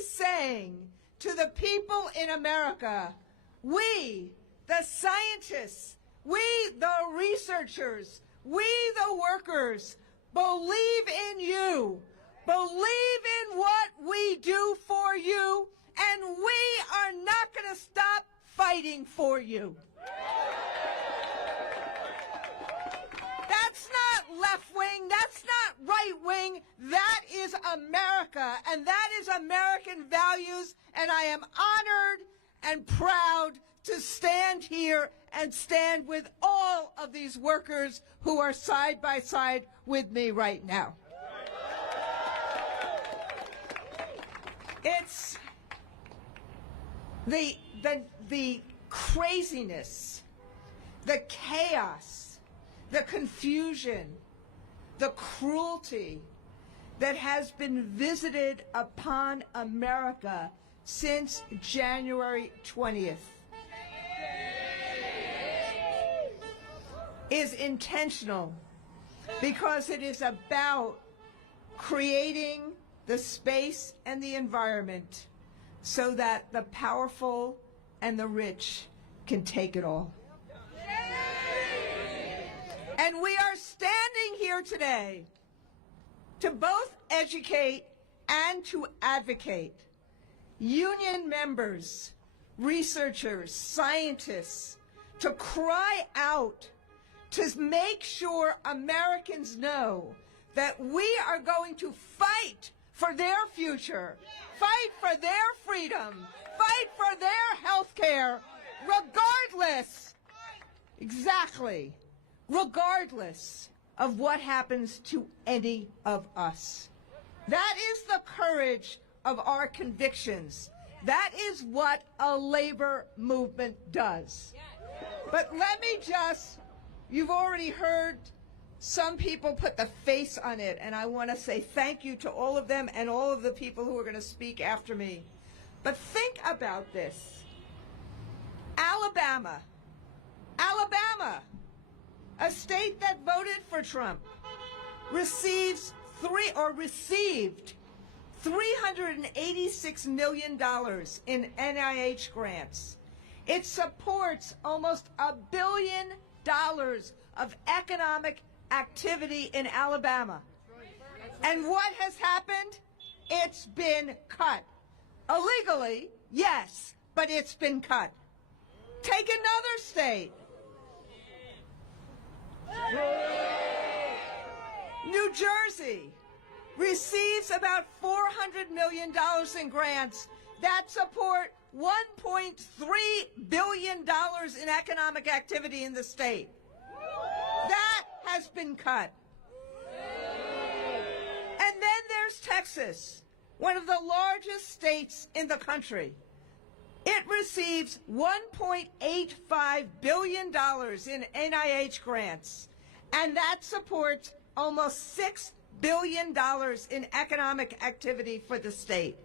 be saying to the people in America, we, the scientists, we, the researchers, we, the workers, believe in you, believe in what we do for you, and we are not going to stop fighting for you. That's not left wing, that's not right wing, that is America, and that is American values, and I am honored and proud to stand here and stand with all of these workers who are side by side with me right now. It's the craziness, the chaos, the confusion, the cruelty that has been visited upon America since January 20th is intentional, because it is about creating the space and the environment so that the powerful and the rich can take it all. And we are standing here today to both educate and to advocate. Union members, researchers, scientists, to cry out, to make sure Americans know that we are going to fight for their future, fight for their freedom, fight for their health care, regardless, exactly, regardless of what happens to any of us. That is the courage of our convictions. That is what a labor movement does. But let me just, you've already heard some people put the face on it, and I want to say thank you to all of them and all of the people who are going to speak after me. But think about this. Alabama, a state that voted for Trump, received $386 million in NIH grants. It supports almost $1 billion of economic activity in Alabama. And what has happened? It's been cut. Illegally, yes, but it's been cut. Take another state. New Jersey receives about $400 million in grants that support $1.3 billion in economic activity in the state. That has been cut. And then there's Texas, one of the largest states in the country. It receives $1.85 billion in NIH grants, and that supports almost $6 billion in economic activity for the state.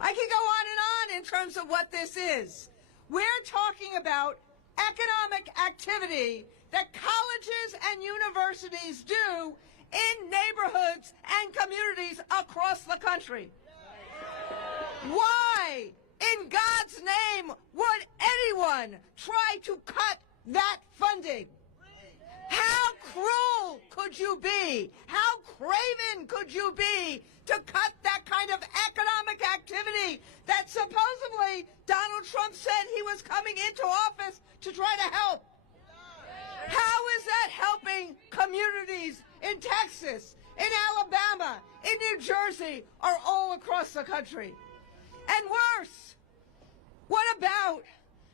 I can go on and on in terms of what this is. We're talking about economic activity that colleges and universities do in neighborhoods and communities across the country. Why, in God's name, would anyone try to cut that funding? How cruel could you be? How craven could you be to cut that kind of economic activity that supposedly Donald Trump said he was coming into office to try to help? How is that helping communities in Texas, in Alabama, in New Jersey, or all across the country? And worse, what about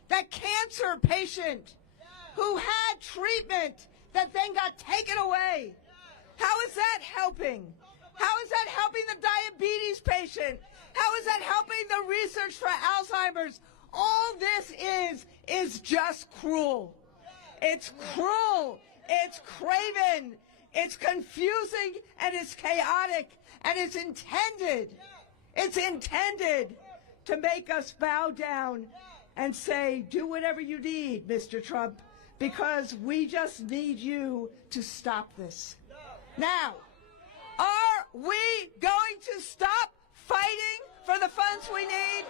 that cancer patient who had treatment that then got taken away? How is that helping? How is that helping the diabetes patient? How is that helping the research for Alzheimer's? All this is just cruel. It's cruel. It's craven. It's confusing, and it's chaotic, and it's intended to make us bow down and say, do whatever you need, Mr. Trump, because we just need you to stop this. Now, are we going to stop fighting for the else we need?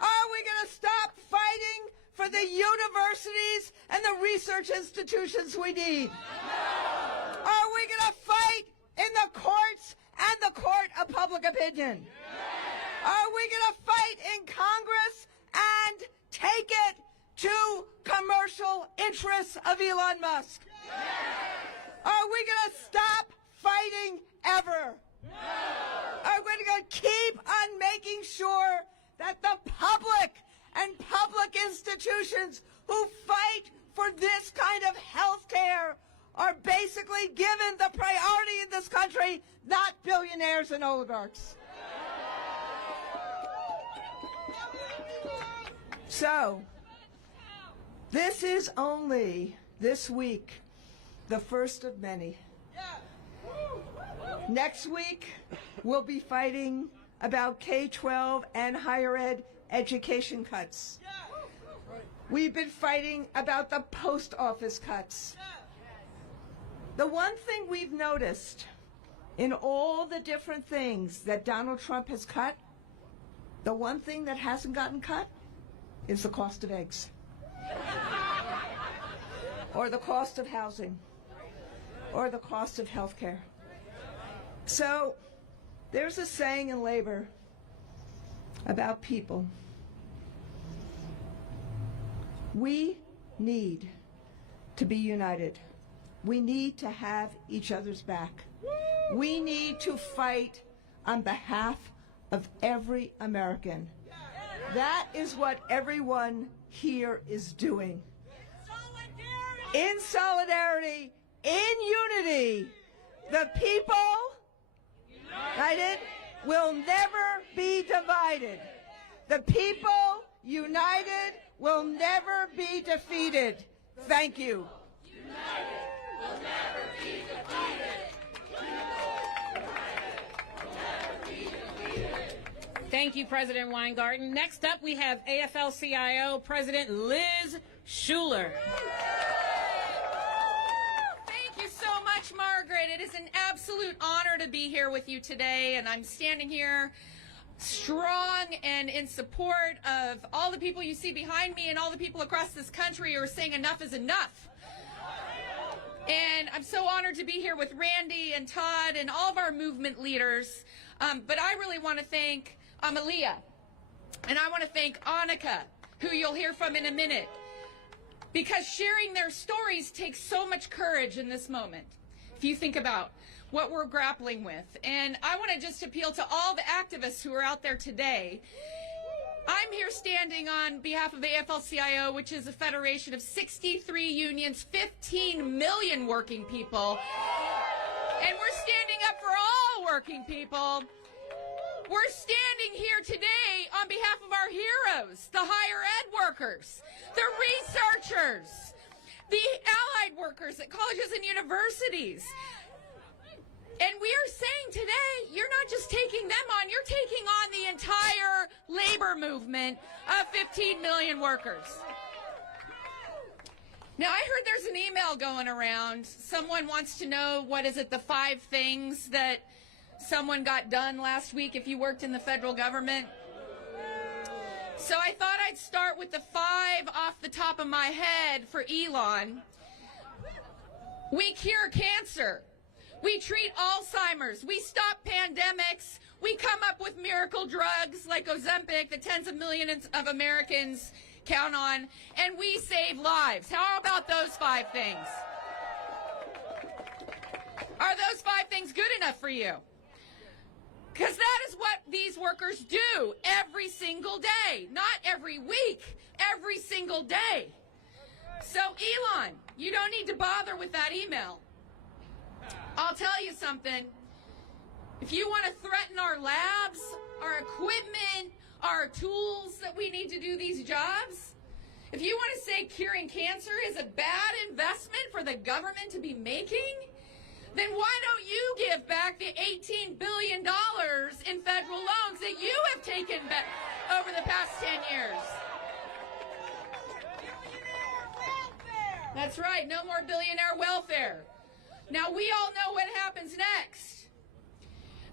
Are we going to stop fighting for the universities and the research institutions we need? Are we going to fight in the courts and the court of public opinion? Are we going to fight in Congress and take it to commercial interests of Elon Musk? Are we going to stop fighting ever? Are we going to keep on making sure that the public and public institutions who fight for this kind of health care are basically given the priority in this country, not billionaires and oligarchs? So, this is only, this week, the first of many. Next week, we'll be fighting about K-12 and higher ed education cuts. We've been fighting about the post office cuts. The one thing we've noticed in all the different things that Donald Trump has cut, the one thing that hasn't gotten cut is the cost of eggs. Or the cost of housing. Or the cost of health care. So, there's a saying in labor about people. We need to be united. We need to have each other's back. We need to fight on behalf of every American. That is what everyone here is doing. In solidarity, in unity, the people united will never be divided. The people united will never be defeated. Thank you. United will never be defeated. Thank you, President Weingarten. Next up, we have AFL-CIO President Liz Shuler. Thank you so much, Margaret. It is an absolute honor to be here with you today, and I'm standing here strong and in support of all the people you see behind me and all the people across this country who are saying enough is enough. And I'm so honored to be here with Randy and Todd and all of our movement leaders. But I really want to thank Amalia, and I want to thank Annika, who you'll hear from in a minute, because sharing their stories takes so much courage in this moment, if you think about what we're grappling with. And I want to just appeal to all the activists who are out there today. I'm here standing on behalf of AFL-CIO, which is a federation of 63 unions, 15 million working people. And we're standing up for all working people. We're standing here today on behalf of our heroes, the higher ed workers, the researchers, the allied workers at colleges and universities. And we are saying today, you're not just taking them on, you're taking on the entire labor movement of 15 million workers. Now, I heard there's an email going around. Someone wants to know, what is it, the 5 things that someone got done last week if you worked in the federal government? So I thought I'd start with the 5 off the top of my head for Elon. We cure cancer. We treat Alzheimer's. We stop pandemics. We come up with miracle drugs like Ozempic that tens of millions of Americans count on, and we save lives. How about those 5 things? Are those 5 things good enough for you? Because that is what these workers do every single day, not every week, every single day. So, Elon, you don't need to bother with that email. I'll tell you something. If you want to threaten our labs, our equipment, our tools that we need to do these jobs, if you want to say curing cancer is a bad investment for the government to be making, then why don't you give back the $18 billion in federal loans that you have taken back over the past 10 years? That's right, no more billionaire welfare. Now, we all know what happens next.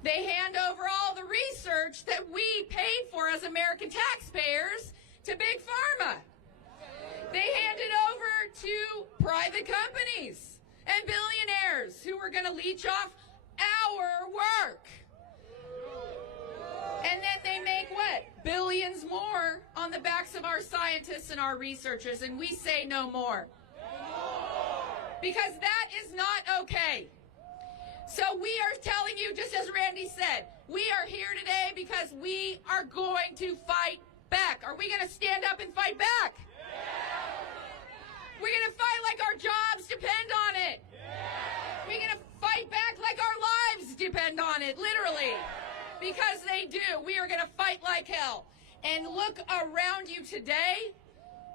They hand over all the research that we paid for as American taxpayers to Big Pharma. They hand it over to private companies and billionaires who are going to leech off our work. And then they make what? Billions more on the backs of our scientists and our researchers, and we say no more. Because that is not okay. So we are telling you, just as Randy said, we are here today because we are going to fight back. Are we going to stand up and fight back? We're going to fight like our jobs depend on it. We're going to fight back like our lives depend on it, literally. Because they do. We are going to fight like hell. And look around you today,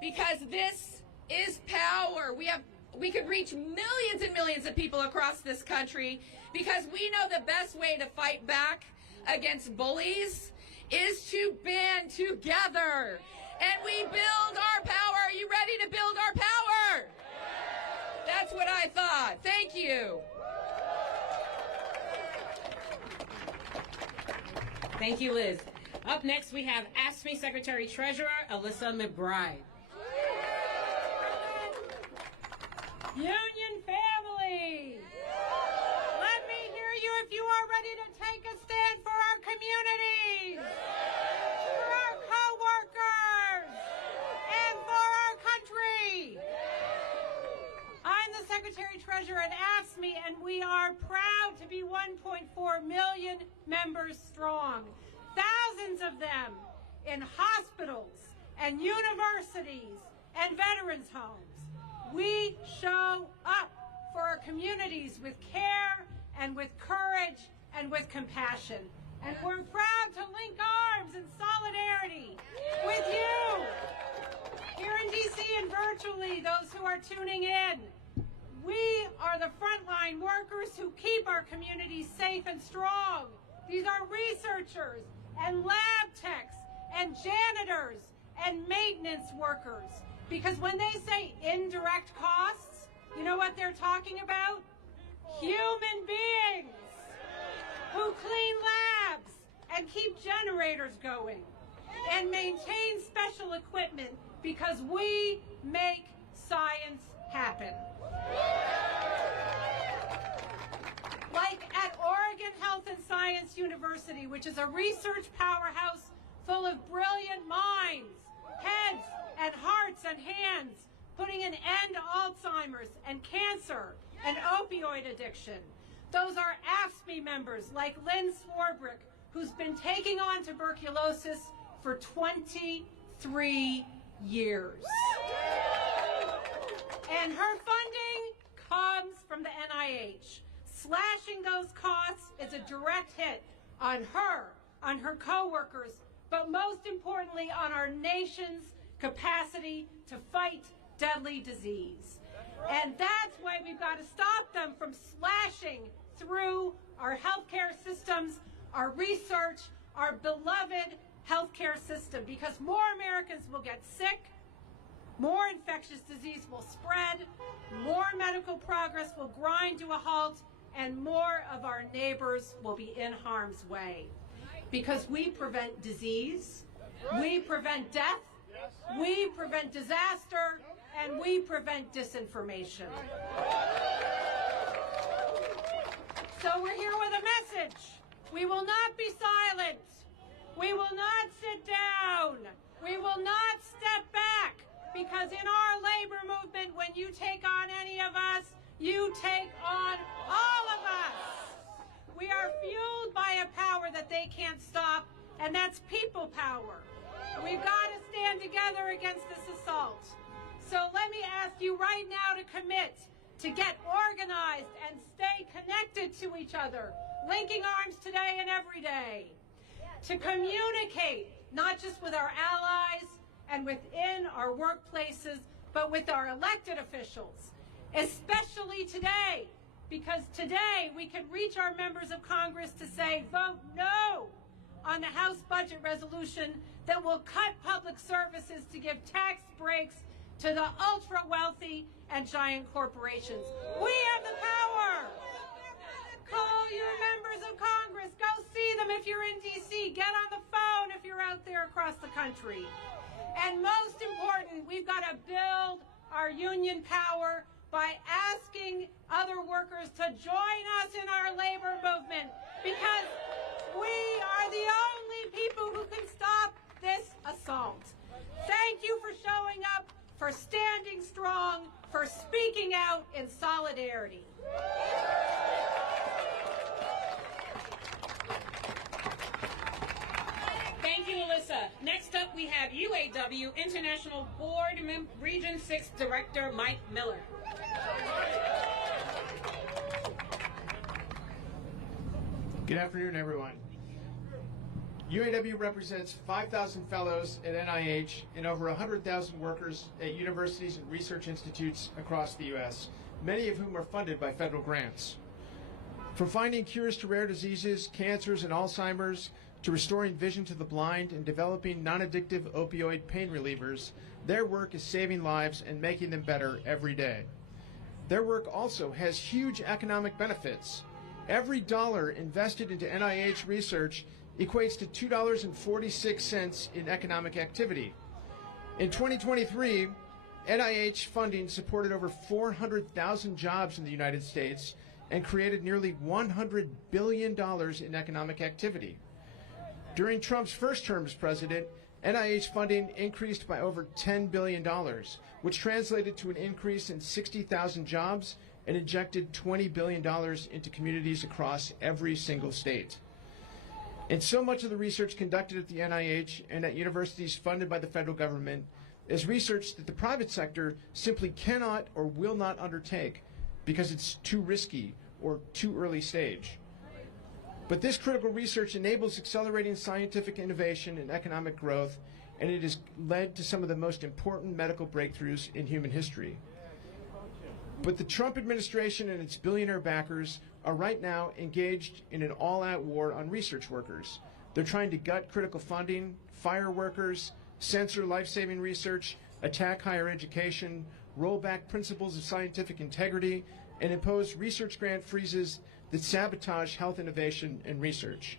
because this is power. We could reach millions and millions of people across this country, because we know the best way to fight back against bullies is to band together. And we build our power. Are you ready to build our power? That's what I thought. Thank you. Thank you, Liz. Up next, we have AFSCME Secretary Treasurer Alyssa McBride. Union family, let me hear you if you are ready to take a stand for our communities, for our co-workers, and for our country. I'm the Secretary Treasurer at AFSCME, and we are proud to be 1.4 million members strong, thousands of them in hospitals and universities and veterans' homes. We show up for our communities with care and with courage and with compassion. And we're proud to link arms in solidarity with you here in DC and virtually, those who are tuning in. We are the frontline workers who keep our communities safe and strong. These are researchers and lab techs and janitors and maintenance workers. Because when they say indirect costs, you know what they're talking about? Human beings who clean labs and keep generators going and maintain special equipment, because we make science happen. Like at Oregon Health and Science University, which is a research powerhouse full of brilliant minds, heads, and hearts and hands, putting an end to Alzheimer's and cancer and opioid addiction. Those are AFSCME members like Lynn Swarbrick, who's been taking on tuberculosis for 23 years. And her funding comes from the NIH. Slashing those costs is a direct hit on her co-workers, but most importantly on our nation's capacity to fight deadly disease. And that's why we've got to stop them from slashing through our healthcare systems, our research, our beloved healthcare system, because more Americans will get sick, more infectious disease will spread, more medical progress will grind to a halt, and more of our neighbors will be in harm's way. Because we prevent disease, we prevent death, we prevent disaster, and we prevent disinformation. So we're here with a message. We will not be silent. We will not sit down. We will not step back, because in our labor movement, when you take on any of us, you take on all of us. We are fueled by a power that they can't stop, and that's people power. We've got to stand together against this assault. So let me ask you right now to commit, to get organized and stay connected to each other, linking arms today and every day, to communicate, not just with our allies and within our workplaces, but with our elected officials, especially today, because today we can reach our members of Congress to say, vote no on the House budget resolution that will cut public services to give tax breaks to the ultra-wealthy and giant corporations. We have the power. Call your members of Congress. Go them if you're in D.C. Get on the phone if you're out there across the country. And most important, we've got to build our union power by asking other workers to join us in our labor movement, because we are the only people who can stop this assault. Thank you for showing up, for standing strong, for speaking out in solidarity. Thank you, Melissa. Next up, we have UAW International Board Region 6 Director Mike Miller. Good afternoon, everyone. UAW represents 5,000 fellows at NIH and over 100,000 workers at universities and research institutes across the U.S., many of whom are funded by federal grants. From finding cures to rare diseases, cancers, and Alzheimer's, to restoring vision to the blind and developing non-addictive opioid pain relievers, their work is saving lives and making them better every day. Their work also has huge economic benefits. Every dollar invested into NIH research equates to $2.46 in economic activity. In 2023, NIH funding supported over 400,000 jobs in the United States and created nearly $100 billion in economic activity. During Trump's first term as president, NIH funding increased by over $10 billion, which translated to an increase in 60,000 jobs and injected $20 billion into communities across every single state. And so much of the research conducted at the NIH and at universities funded by the federal government is research that the private sector simply cannot or will not undertake because it's too risky or too early stage. But this critical research enables accelerating scientific innovation and economic growth, and it has led to some of the most important medical breakthroughs in human history. But the Trump administration and its billionaire backers are right now engaged in an all-out war on research workers. They're trying to gut critical funding, fire workers, censor life-saving research, attack higher education, roll back principles of scientific integrity, and impose research grant freezes that sabotage health innovation and research.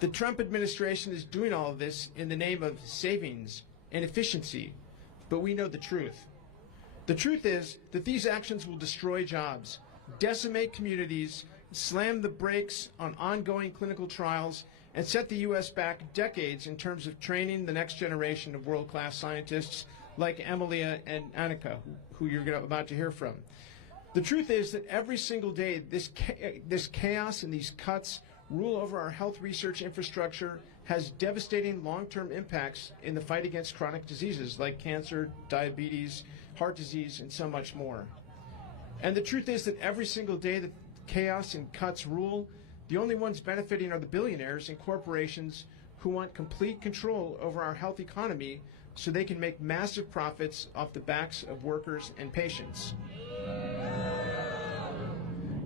The Trump administration is doing all of this in the name of savings and efficiency, but we know the truth. The truth is that these actions will destroy jobs, decimate communities, slam the brakes on ongoing clinical trials, and set the U.S. back decades in terms of training the next generation of world-class scientists like Emilia and Annika, who you're about to hear from. The truth is that every single day, this chaos and these cuts rule over our health research infrastructure, has devastating long-term impacts in the fight against chronic diseases like cancer, diabetes, heart disease, and so much more. And the truth is that every single day that chaos and cuts rule, the only ones benefiting are the billionaires and corporations who want complete control over our health economy so they can make massive profits off the backs of workers and patients.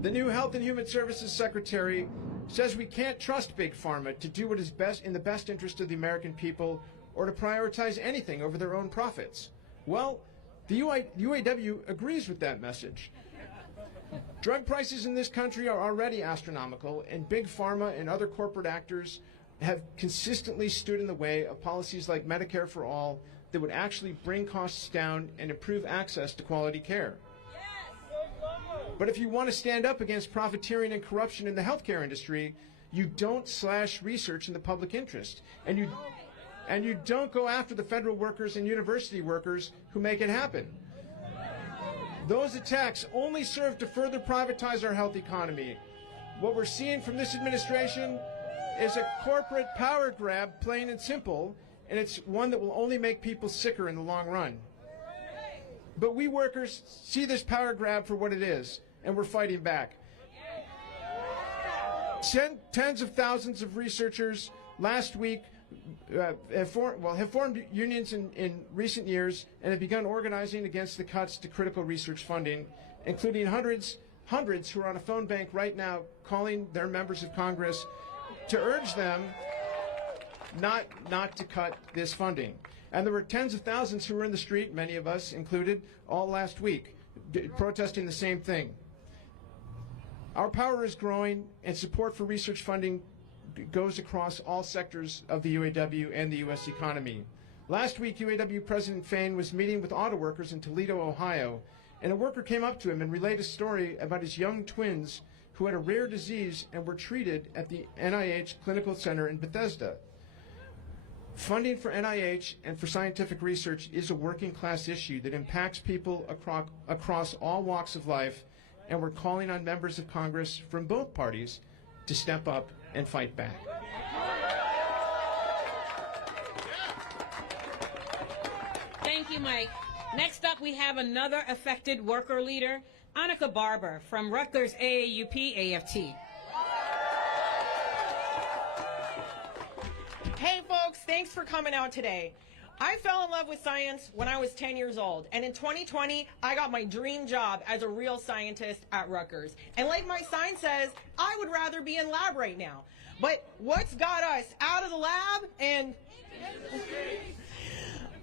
The new Health and Human Services Secretary says we can't trust Big Pharma to do what is best in the best interest of the American people or to prioritize anything over their own profits. Well, the UAW agrees with that message. Drug prices in this country are already astronomical, and Big Pharma and other corporate actors have consistently stood in the way of policies like Medicare for All that would actually bring costs down and improve access to quality care. But if you want to stand up against profiteering and corruption in the healthcare industry, you don't slash research in the public interest. And you don't go after the federal workers and university workers who make it happen. Those attacks only serve to further privatize our health economy. What we're seeing from this administration is a corporate power grab, plain and simple, and it's one that will only make people sicker in the long run. But we workers see this power grab for what it is, and we're fighting back. Tens of thousands of researchers last week have formed unions in recent years and have begun organizing against the cuts to critical research funding, including hundreds who are on a phone bank right now calling their members of Congress to urge them not to cut this funding. And there were tens of thousands who were in the street, many of us included, all last week, protesting the same thing. Our power is growing, and support for research funding goes across all sectors of the UAW and the U.S. economy. Last week, UAW President Fain was meeting with auto workers in Toledo, Ohio, and a worker came up to him and relayed a story about his young twins who had a rare disease and were treated at the NIH Clinical Center in Bethesda. Funding for NIH and for scientific research is a working class issue that impacts people across all walks of life, and we're calling on members of Congress from both parties to step up and fight back. Thank you, Mike. Next up, we have another affected worker leader, Annika Barber from Rutgers AAUP AFT. Hey folks, thanks for coming out today. I fell in love with science when I was 10 years old, and in 2020, I got my dream job as a real scientist at Rutgers. And like my sign says, I would rather be in lab right now. But what's got us out of the lab and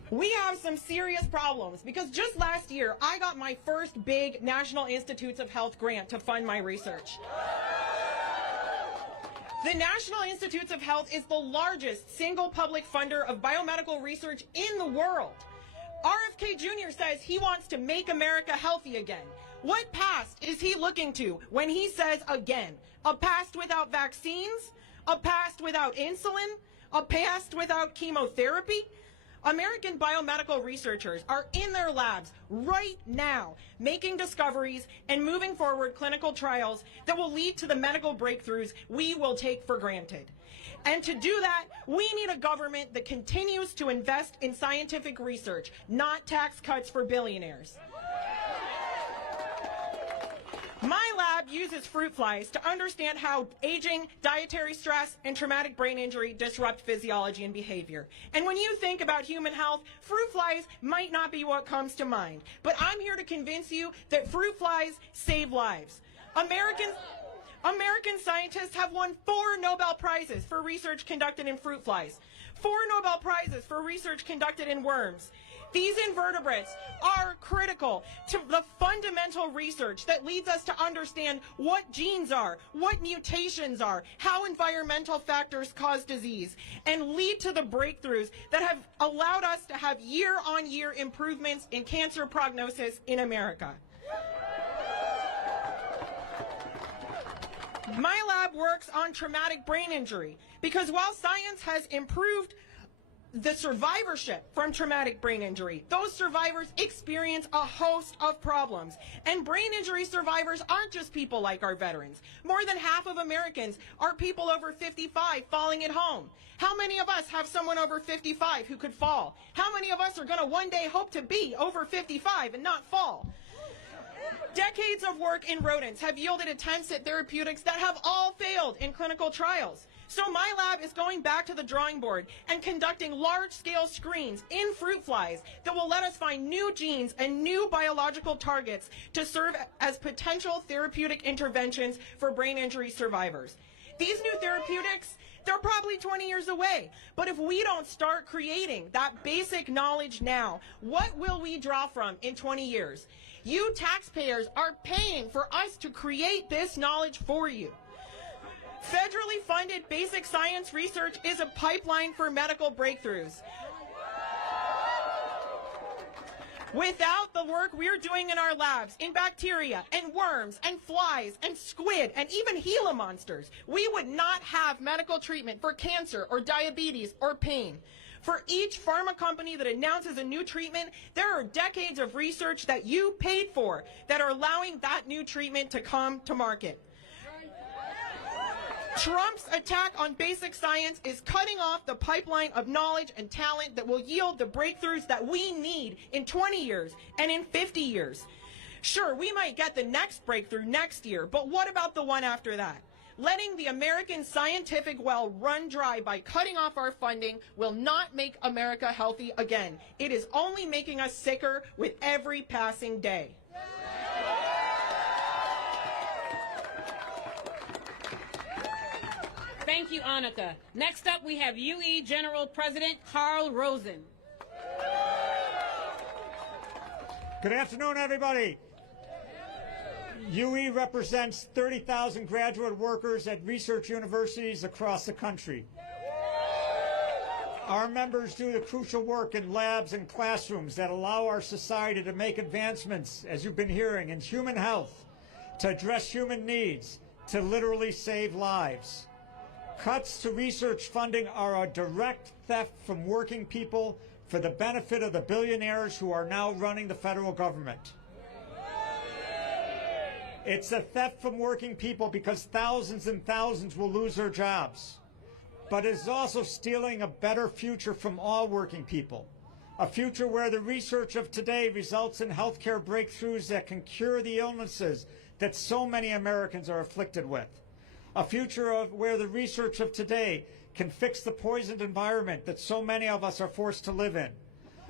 we have some serious problems, because just last year, I got my first big National Institutes of Health grant to fund my research. The National Institutes of Health is the largest single public funder of biomedical research in the world. RFK Jr. says he wants to make America healthy again. What past is he looking to when he says again? A past without vaccines? A past without insulin? A past without chemotherapy? American biomedical researchers are in their labs right now making discoveries and moving forward clinical trials that will lead to the medical breakthroughs we will take for granted. And to do that, we need a government that continues to invest in scientific research, not tax cuts for billionaires. My lab uses fruit flies to understand how aging, dietary stress, and traumatic brain injury disrupt physiology and behavior. And when you think about human health, fruit flies might not be what comes to mind. But I'm here to convince you that fruit flies save lives. American scientists have won 4 Nobel Prizes for research conducted in fruit flies, 4 Nobel Prizes for research conducted in worms. These invertebrates are critical to the fundamental research that leads us to understand what genes are, what mutations are, how environmental factors cause disease, and lead to the breakthroughs that have allowed us to have year-on-year improvements in cancer prognosis in America. My lab works on traumatic brain injury because while science has improved the survivorship from traumatic brain injury, those survivors experience a host of problems. And brain injury survivors aren't just people like our veterans. More than half of Americans are people over 55 falling at home. How many of us have someone over 55 who could fall? How many of us are going to one day hope to be over 55 and not fall? Decades of work in rodents have yielded attempts at therapeutics that have all failed in clinical trials. So my lab is going back to the drawing board and conducting large-scale screens in fruit flies that will let us find new genes and new biological targets to serve as potential therapeutic interventions for brain injury survivors. These new therapeutics, they're probably 20 years away. But if we don't start creating that basic knowledge now, what will we draw from in 20 years? You taxpayers are paying for us to create this knowledge for you. Federally funded basic science research is a pipeline for medical breakthroughs. Without the work we're doing in our labs, in bacteria and worms and flies and squid and even Gila monsters, we would not have medical treatment for cancer or diabetes or pain. For each pharma company that announces a new treatment, there are decades of research that you paid for that are allowing that new treatment to come to market. Trump's attack on basic science is cutting off the pipeline of knowledge and talent that will yield the breakthroughs that we need in 20 years and in 50 years. Sure, we might get the next breakthrough next year, but what about the one after that? Letting the American scientific well run dry by cutting off our funding will not make America healthy again. It is only making us sicker with every passing day. Thank you, Annika. Next up, we have UE General President Carl Rosen. Good afternoon, everybody. UE represents 30,000 graduate workers at research universities across the country. Our members do the crucial work in labs and classrooms that allow our society to make advancements, as you've been hearing, in human health, to address human needs, to literally save lives. Cuts to research funding are a direct theft from working people for the benefit of the billionaires who are now running the federal government. It's a theft from working people because thousands and thousands will lose their jobs. But it's also stealing a better future from all working people, a future where the research of today results in healthcare breakthroughs that can cure the illnesses that so many Americans are afflicted with, a future where the research of today can fix the poisoned environment that so many of us are forced to live in,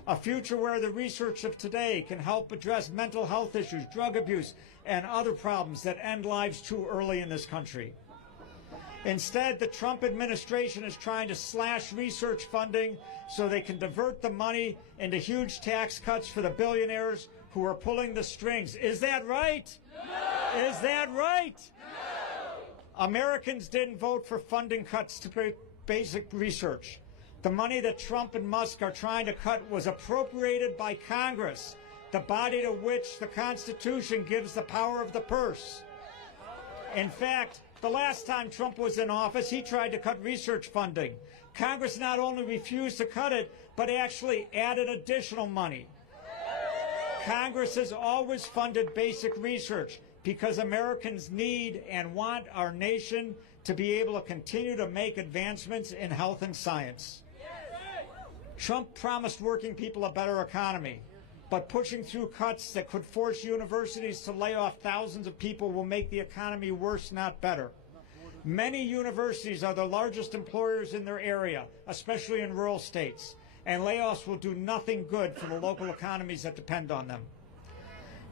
a future where the research of today can help address mental health issues, drug abuse, and other problems that end lives too early in this country. Instead, the Trump administration is trying to slash research funding so they can divert the money into huge tax cuts for the billionaires who are pulling the strings. Is that right? No! Is that right? No! Americans didn't vote for funding cuts to basic research. The money that Trump and Musk are trying to cut was appropriated by Congress, the body to which the Constitution gives the power of the purse. In fact, the last time Trump was in office, he tried to cut research funding. Congress not only refused to cut it, but actually added additional money. Congress has always funded basic research because Americans need and want our nation to be able to continue to make advancements in health and science. Trump promised working people a better economy, but pushing through cuts that could force universities to lay off thousands of people will make the economy worse, not better. Many universities are the largest employers in their area, especially in rural states, and layoffs will do nothing good for the local economies that depend on them.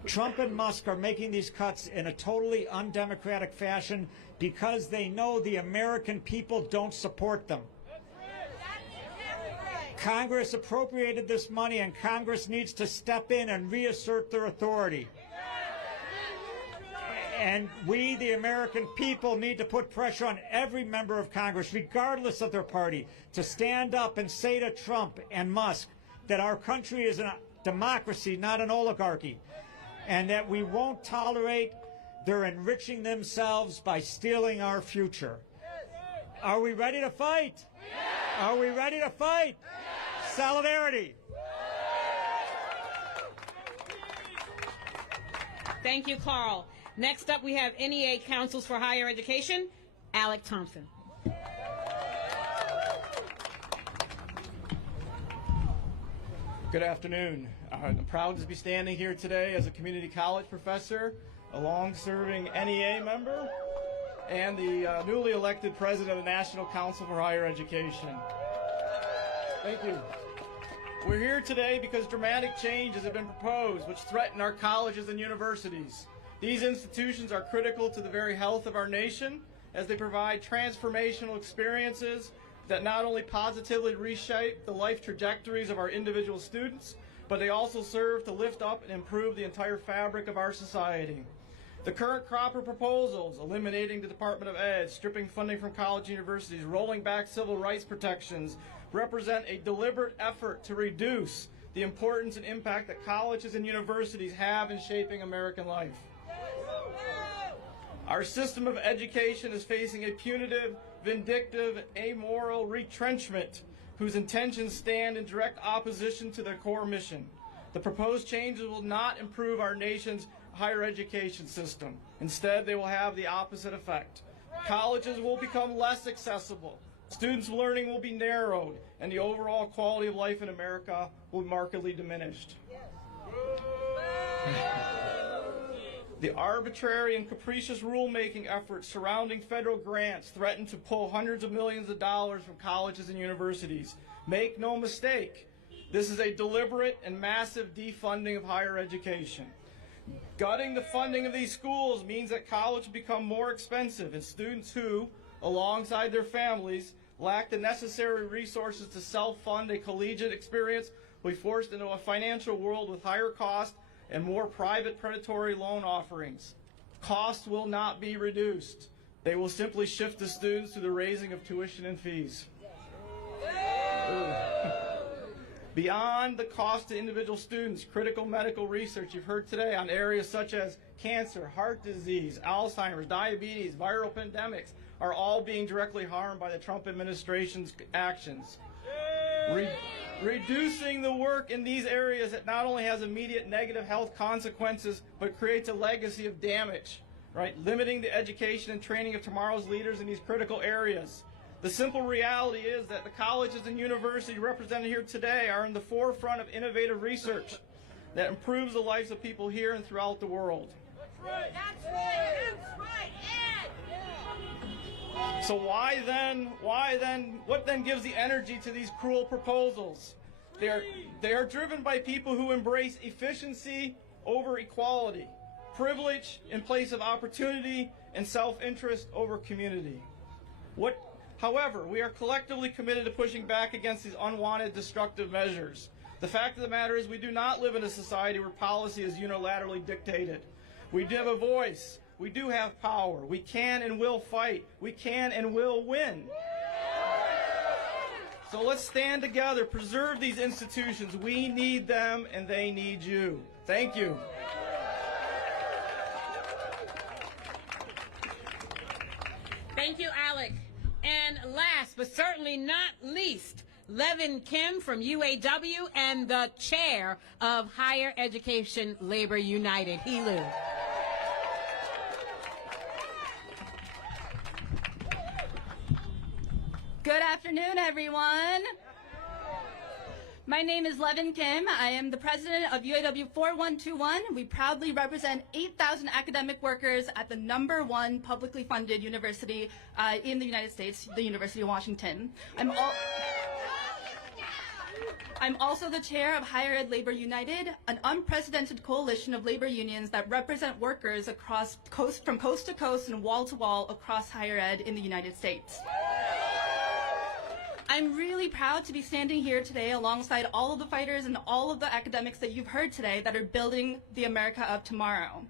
Trump and Musk are making these cuts in a totally undemocratic fashion because they know the American people don't support them. Congress appropriated this money, and Congress needs to step in and reassert their authority. And we, the American people, need to put pressure on every member of Congress, regardless of their party, to stand up and say to Trump and Musk that our country is a democracy, not an oligarchy, and that we won't tolerate their enriching themselves by stealing our future. Are we ready to fight? Are we ready to fight? Solidarity. Thank you, Carl. Next up, we have NEA Councils for Higher Education, Alec Thompson. Good afternoon. I'm proud to be standing here today as a community college professor, a long-serving NEA member, and the newly elected president of the National Council for Higher Education. Thank you. We're here today because dramatic changes have been proposed which threaten our colleges and universities. These institutions are critical to the very health of our nation as they provide transformational experiences that not only positively reshape the life trajectories of our individual students, but they also serve to lift up and improve the entire fabric of our society. The current crop of proposals, eliminating the Department of Ed, stripping funding from college universities, rolling back civil rights protections, represent a deliberate effort to reduce the importance and impact that colleges and universities have in shaping American life. Our system of education is facing a punitive, vindictive, amoral retrenchment whose intentions stand in direct opposition to their core mission. The proposed changes will not improve our nation's higher education system. Instead, they will have the opposite effect. Colleges will become less accessible, students' learning will be narrowed, and the overall quality of life in America will be markedly diminished. The arbitrary and capricious rulemaking efforts surrounding federal grants threaten to pull hundreds of millions of dollars from colleges and universities. Make no mistake, this is a deliberate and massive defunding of higher education. Gutting the funding of these schools means that college will become more expensive, and students who, alongside their families, lack the necessary resources to self-fund a collegiate experience will be forced into a financial world with higher costs and more private predatory loan offerings. Costs will not be reduced. They will simply shift the students to the raising of tuition and fees. Beyond the cost to individual students, critical medical research you've heard today on areas such as cancer, heart disease, Alzheimer's, diabetes, viral pandemics are all being directly harmed by the Trump administration's actions. Reducing the work in these areas that not only has immediate negative health consequences, but creates a legacy of damage, right? Limiting the education and training of tomorrow's leaders in these critical areas. The simple reality is that the colleges and universities represented here today are in the forefront of innovative research that improves the lives of people here and throughout the world. That's right. That's right. That's right. Ed. So why then, what then gives the energy to these cruel proposals? They are driven by people who embrace efficiency over equality, privilege in place of opportunity, and self-interest over community. However, we are collectively committed to pushing back against these unwanted destructive measures. The fact of the matter is we do not live in a society where policy is unilaterally dictated. We do have a voice. We do have power. We can and will fight. We can and will win. So let's stand together, preserve these institutions. We need them and they need you. Thank you. Thank you, Alec. And last but certainly not least, Levin Kim from UAW and the chair of Higher Education Labor United, HELU. Good afternoon, everyone. My name is Levin Kim. I am the president of UAW 4121. We proudly represent 8,000 academic workers at the #1 publicly funded university in the United States, the University of Washington. I'm also the chair of Higher Ed Labor United, an unprecedented coalition of labor unions that represent workers across from coast to coast and wall to wall across higher ed in the United States. I'm really proud to be standing here today alongside all of the fighters and all of the academics that you've heard today that are building the America of tomorrow.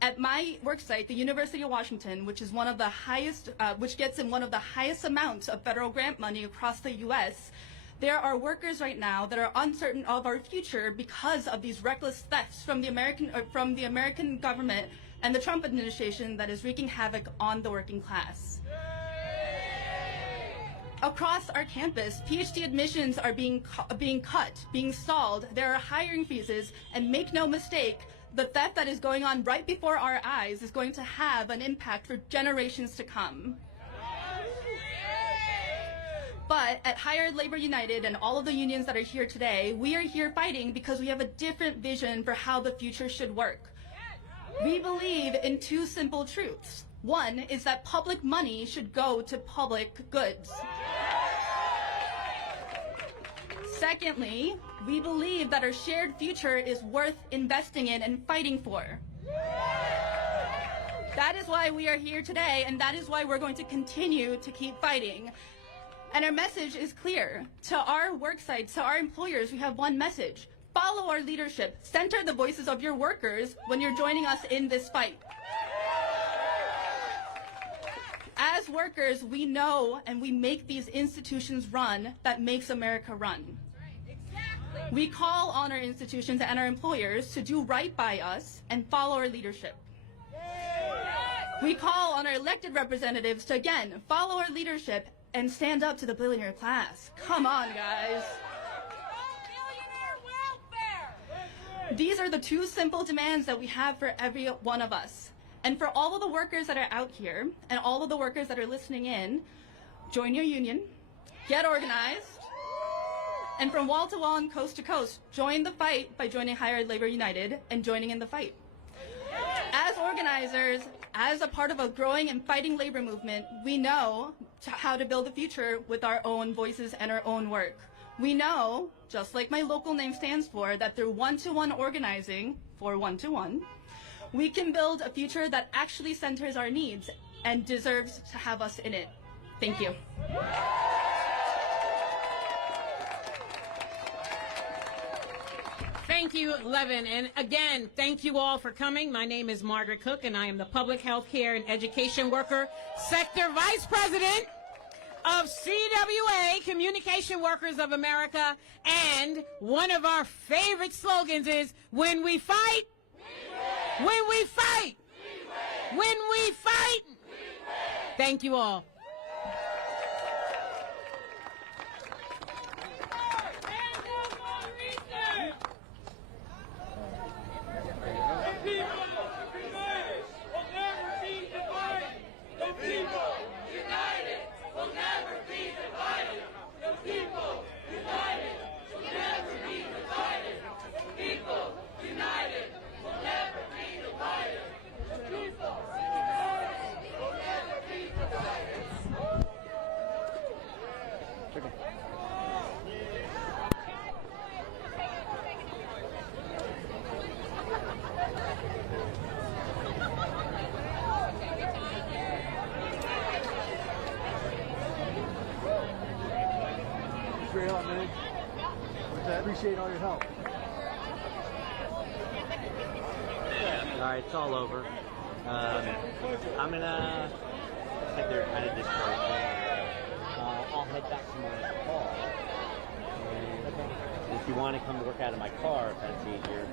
At my worksite, the University of Washington, which is one of the highest, which gets in one of the highest amounts of federal grant money across the U.S., there are workers right now that are uncertain of our future because of these reckless thefts from the American government and the Trump administration that is wreaking havoc on the working class. Across our campus, PhD admissions are being cut, being stalled. There are hiring freezes, and make no mistake, the theft that is going on right before our eyes is going to have an impact for generations to come. But at Higher Ed Labor United and all of the unions that are here today, we are here fighting because we have a different vision for how the future should work. We believe in two simple truths. One is that public money should go to public goods. Secondly, we believe that our shared future is worth investing in and fighting for. That is why we are here today, and that is why we're going to continue to keep fighting. And our message is clear. To our work sites, to our employers, we have one message. Follow our leadership. Center the voices of your workers when you're joining us in this fight. As workers, we know and we make these institutions run that makes America run. We call on our institutions and our employers to do right by us and follow our leadership. We call on our elected representatives to, again, follow our leadership and stand up to the billionaire class. Come on, guys. These are the two simple demands that we have for every one of us. And for all of the workers that are out here and all of the workers that are listening in, join your union, get organized, and from wall to wall and coast to coast, join the fight by joining Higher Ed Labor United and joining in the fight. As organizers, as a part of a growing and fighting labor movement, we know how to build a future with our own voices and our own work. We know, just like my local name stands for, that through one-to-one organizing, for one-to-one, we can build a future that actually centers our needs and deserves to have us in it. Thank you. Thank Thank you, Levin. And again, thank you all for coming. My name is Margaret Cook, and I am the Public Health Care and Education Worker Sector Vice President of CWA, Communication Workers of America. And one of our favorite slogans is, when we fight, when we fight, when we fight. Thank you all. Great help, man. I appreciate all your help. Alright, it's all over. I'm gonna, looks like they're kind of dispersing. I'll head back to my car. And if you want to come work out of my car, if that's easier.